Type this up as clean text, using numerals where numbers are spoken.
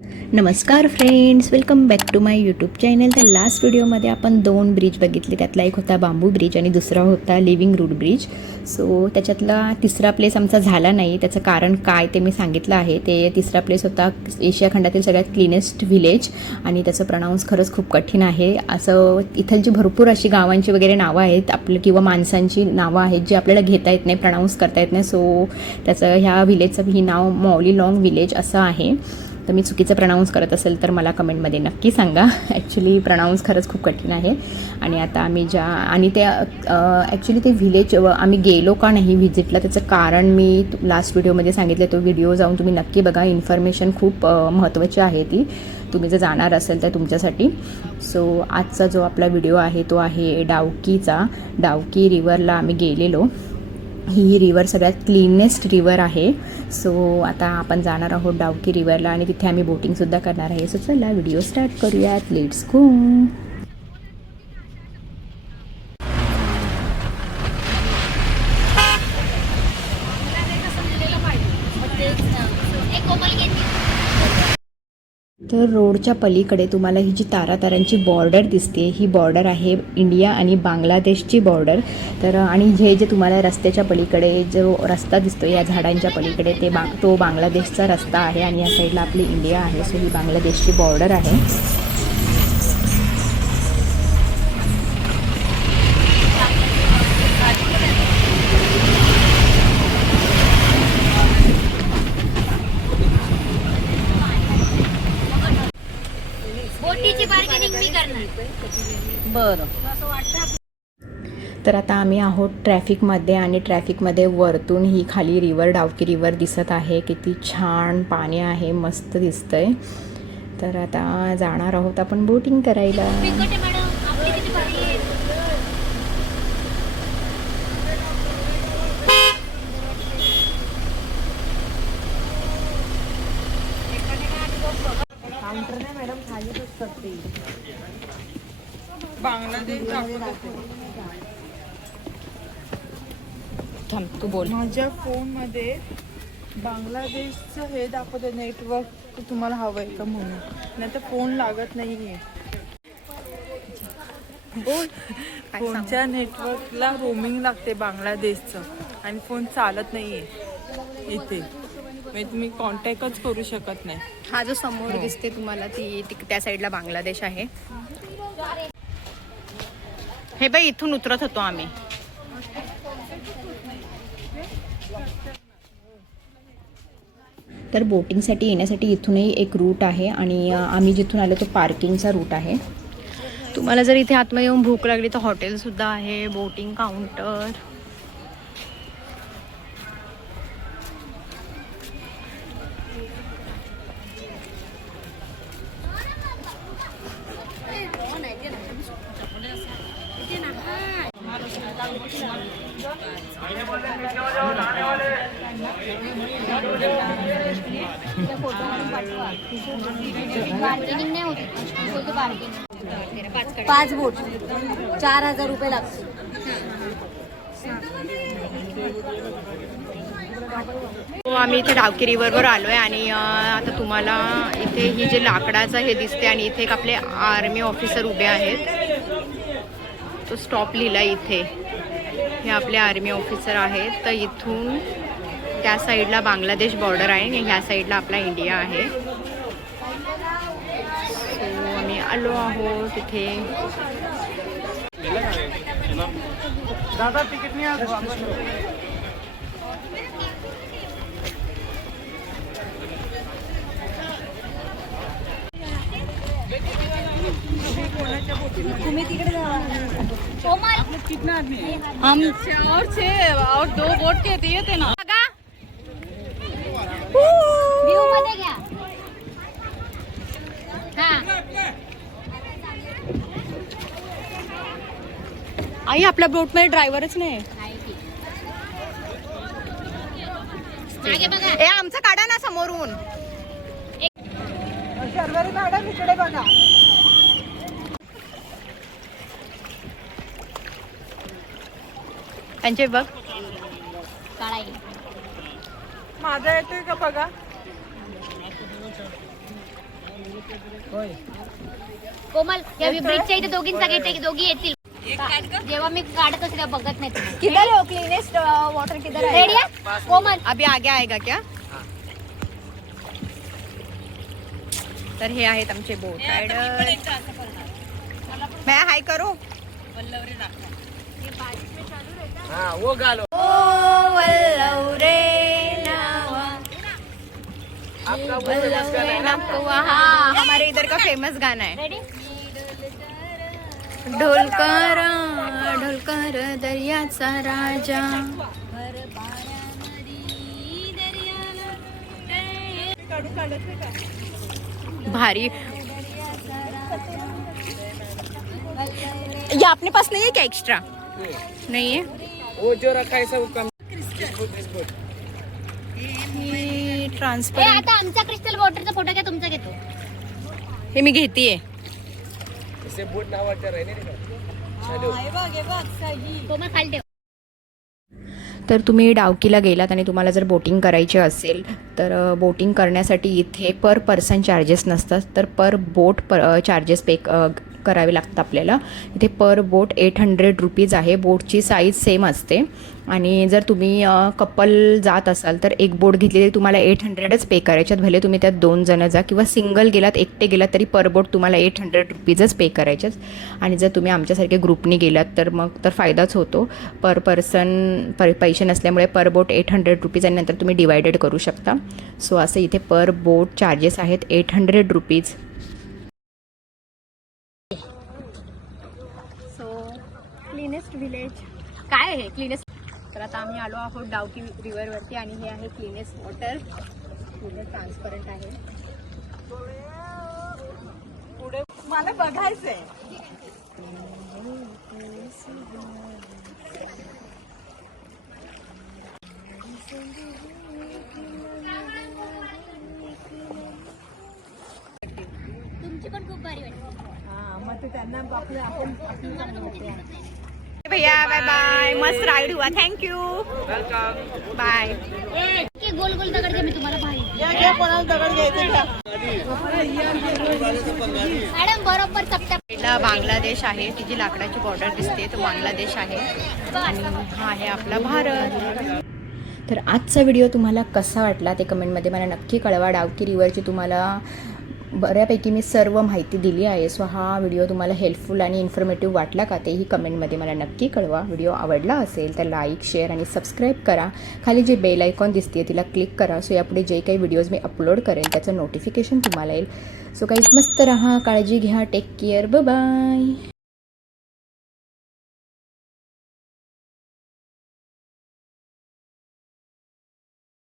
नमस्कार friends, welcome back to my YouTube channel. तर last व्हिडिओमध्ये आपण 2 ब्रिज बघितले. त्यातला एक होता बांबू ब्रिज आणि दुसरा होता लिव्हिंग रूट ब्रिज. सो त्याच्यातला तिसरा प्लेस आमचा झाला नाही. त्याचं कारण काय ते मी सांगितलं आहे. ते तिसरा प्लेस होता एशिया खंडातील सगळ्यात क्लीनेस्ट व्हिलेज आणि त्याचं प्रोनाऊन्स खरंच खूप कठीण आहे. असं इथलची भरपूर अशी गावांची वगैरे नावं आहेत आपलं किंवा माणसांची नावं आहेत जी आपल्याला घेता येत नाही, प्रोनाऊन्स करता येत नाही. सो त्याचं ह्या व्हिलेजचं ही नाव मौली लाँग व्हिलेज असं आहे. तर मी चुकीचं प्रनाऊन्स करत असेल तर मला कमेंटमध्ये नक्की सांगा. ॲक्च्युली प्रनाऊन्स खरंच खूप कठीण आहे. आणि आता आम्ही आणि त्या ॲक्च्युली ते व्हिलेज आम्ही गेलो का नाही व्हिजिटला त्याचं कारण मी लास्ट व्हिडिओमध्ये सांगितलं. तो व्हिडिओ जाऊन तुम्ही नक्की बघा. इन्फॉर्मेशन खूप महत्त्वाची आहे ती, तुम्ही जर जाणार असेल तर तुमच्यासाठी. सो आजचा जो आपला व्हिडिओ आहे तो आहे डावकीचा. डावकी रिव्हरला आम्ही गेलेलो. ही रिव्हर सगळ्यात क्लीनेस्ट रिव्हर आहे. सो आता आपण जाणार आहोत डावकी रिव्हरला आणि तिथे आम्ही बोटिंगसुद्धा करणार आहे. सो चला व्हिडिओ स्टार्ट करूयात. Let's go. तर रोडच्या पलीकडे तुम्हाला ही जी ताराताऱ्यांची बॉर्डर दिसते, ही बॉर्डर आहे इंडिया आणि बांगलादेशची बॉर्डर. तर आणि हे जे तुम्हाला रस्त्याच्या पलीकडे जो रस्ता दिसतो या झाडांच्या पलीकडे तो बांगलादेशचा रस्ता आहे आणि या साईडला आपली इंडिया आहे. सो ही बांगलादेशची बॉर्डर आहे. बरं. तर आता आम्ही आहोत ट्रॅफिकमध्ये आणि ट्रॅफिकमध्ये वरतून ही खाली रिव्हर डावकी रिव्हर दिसत आहे. किती छान पाणी आहे, मस्त दिसतंय. तर आता जाणार आहोत आपण बोटिंग करायला. मॅडम खाली बांगलादेश थांब, तू बोल. माझ्या फोनमध्ये बांगलादेशचं हे दाखवते नेटवर्क. तुम्हाला हवं आहे का म्हणून, नाही तर फोन लागत नाहीये. बोल. फोनच्या नेटवर्कला रोमिंग लागते बांगलादेशचं आणि फोन चालत नाहीये इथे. म्हणजे तुम्ही कॉन्टॅक्टच करू शकत नाही. हा जो समोर दिसते तुम्हाला ती त्या साईडला बांगलादेश आहे. हे बाई इथून उतरत होतो आम्ही. तर बोटिंगसाठी येण्यासाठी इथूनही एक रूट आहे आणि आम्ही जिथून आलो तो पार्किंगचा रूट आहे. तुम्हाला जर इथे आतमध्ये येऊन भूक लागली तर हॉटेलसुद्धा आहे, बोटिंग काउंटर. पाच बोट 4,000 रुपये लागतील. आम्ही इथे डावकी रिव्हरवर आलो आहे आणि आता तुम्हाला इथे ही जे लाकडाचं हे दिसते आणि इथे एक आपले आर्मी ऑफिसर उभे आहेत. तो स्टॉप लिहिला इथे. हे आपले आर्मी ऑफिसर आहेत. तर इथून त्या साईडला बांगलादेश बॉर्डर आहे आणि ह्या साईडला आपला इंडिया आहे. सो आम्ही आलो आहोत तिथे. दादा तिकीट नाही आलं. तुम्ही तिकडे जावा. कितना आदमी है? हम और 6 और 2 बोट के दिए थे ना. व्ह्यू मध्ये घ्या. आई आपल्या बोटमध्ये ड्रायव्हरच नाही. ए आमचं काढा ना समोरून. शर्वरी मॅडम इकडे बघा. त्यांचे बघ. काढाई माझा येतोय का बघा. कोमल या ब्रिजच्या इथे दोघींचा गेट दोघी येतील जेव्हा मी काढत असते तेव्हा बघत नाही किधर है वो क्लीनेस्ट वाटर किधर है? रेडी आहे कोमल अभी आगे आएगा क्या? तर हे आहेत आमचे बोट रायडर. मैं हाय करू हाँ हमारे इधर का फेमस गाना है. रेडी ढोलकर ढोलकर दर्याचा राजा. भारी. ये अपने पास नहीं है क्या एक्स्ट्रा? नहीं है. वो जो रखा है सब कम ट्रान्सफर आता आमचा क्रिस्टल वॉटरचा फोटो घ्या तुमचा घेतो हे मी घेतीये. इसे बोट नावाचं राहिले नाही का? कोमल खाली ठेव तर तुम्ही डावकीला गेलात आणि तुम्हाला जर बोटिंग करायची असेल तर बोटिंग करण्यासाठी इथे पर पर्सन चार्जेस नसतात तर पर बोट चार्जेस पे करावे लागतात आपल्याला. इथे पर बोट 800 रुपीज आहे. बोटची साईज सेम असते आणि जर तुम्ही कपल जात असाल तर एक बोट घेतली तरी तुम्हाला 800च पे करायच्यात. भले तुम्ही त्यात 2 जण जा किंवा सिंगल गेलात एकटे गेलात तरी पर बोट तुम्हाला 800 रुपीजच पे करायच्यात. आणि जर तुम्ही आमच्यासारखे ग्रुपनी गेलात तर मग तर फायदाच होतो. पर पर्सन पैसे नसल्यामुळे पर बोट 800 रुपीज आणि नंतर तुम्ही डिवायडेड करू शकता. सो असं इथे पर बोट चार्जेस आहेत 800 रुपीज. क्लीनेस्ट विलेज काय आहे क्लीनेस्ट. तर आता आम्ही आलो आहोत डावकी रिव्हरवरती आणि हे आहे क्लीनेस्ट वॉटर. पूर्ण ट्रान्सपरंट आहे. पुढे मला बघायचंय. तुमची पण खूप भारी वाटते मग ते त्यांना आपलं आपण भैया बाय बाय. मस्त राईड हुआ. Thank you bye. की गोल गोल दगड घ्या मी तुम्हाला भारी कोणाला दगड घ्यायचं का? मॅडम बरोबर चपट्या पहिला बांगलादेश आहे. ती जी लाकडाची बॉर्डर दिसते तो बांगलादेश आहे आणि हा आहे आपला भारत. तर आजचा व्हिडिओ तुम्हाला कसा वाटला ते कमेंटमध्ये मला नक्की कळवा. डावकी रिव्हरची तुम्हाला बऱ्यापैकी मी सर्व माहिती दिली आहे. सो हा व्हिडिओ तुम्हाला हेल्पफुल आणि इन्फॉर्मेटिव्ह वाटला का तेही कमेंटमध्ये मला नक्की कळवा. व्हिडिओ आवडला असेल तर लाईक शेअर आणि सबस्क्राईब करा. खाली जे बेल आयकॉन दिसते तिला क्लिक करा. सो यापुढे जे काही व्हिडिओज मी अपलोड करेल त्याचं नोटिफिकेशन तुम्हाला येईल. सो काहीच मस्त राहा. काळजी घ्या. Take care. बाय.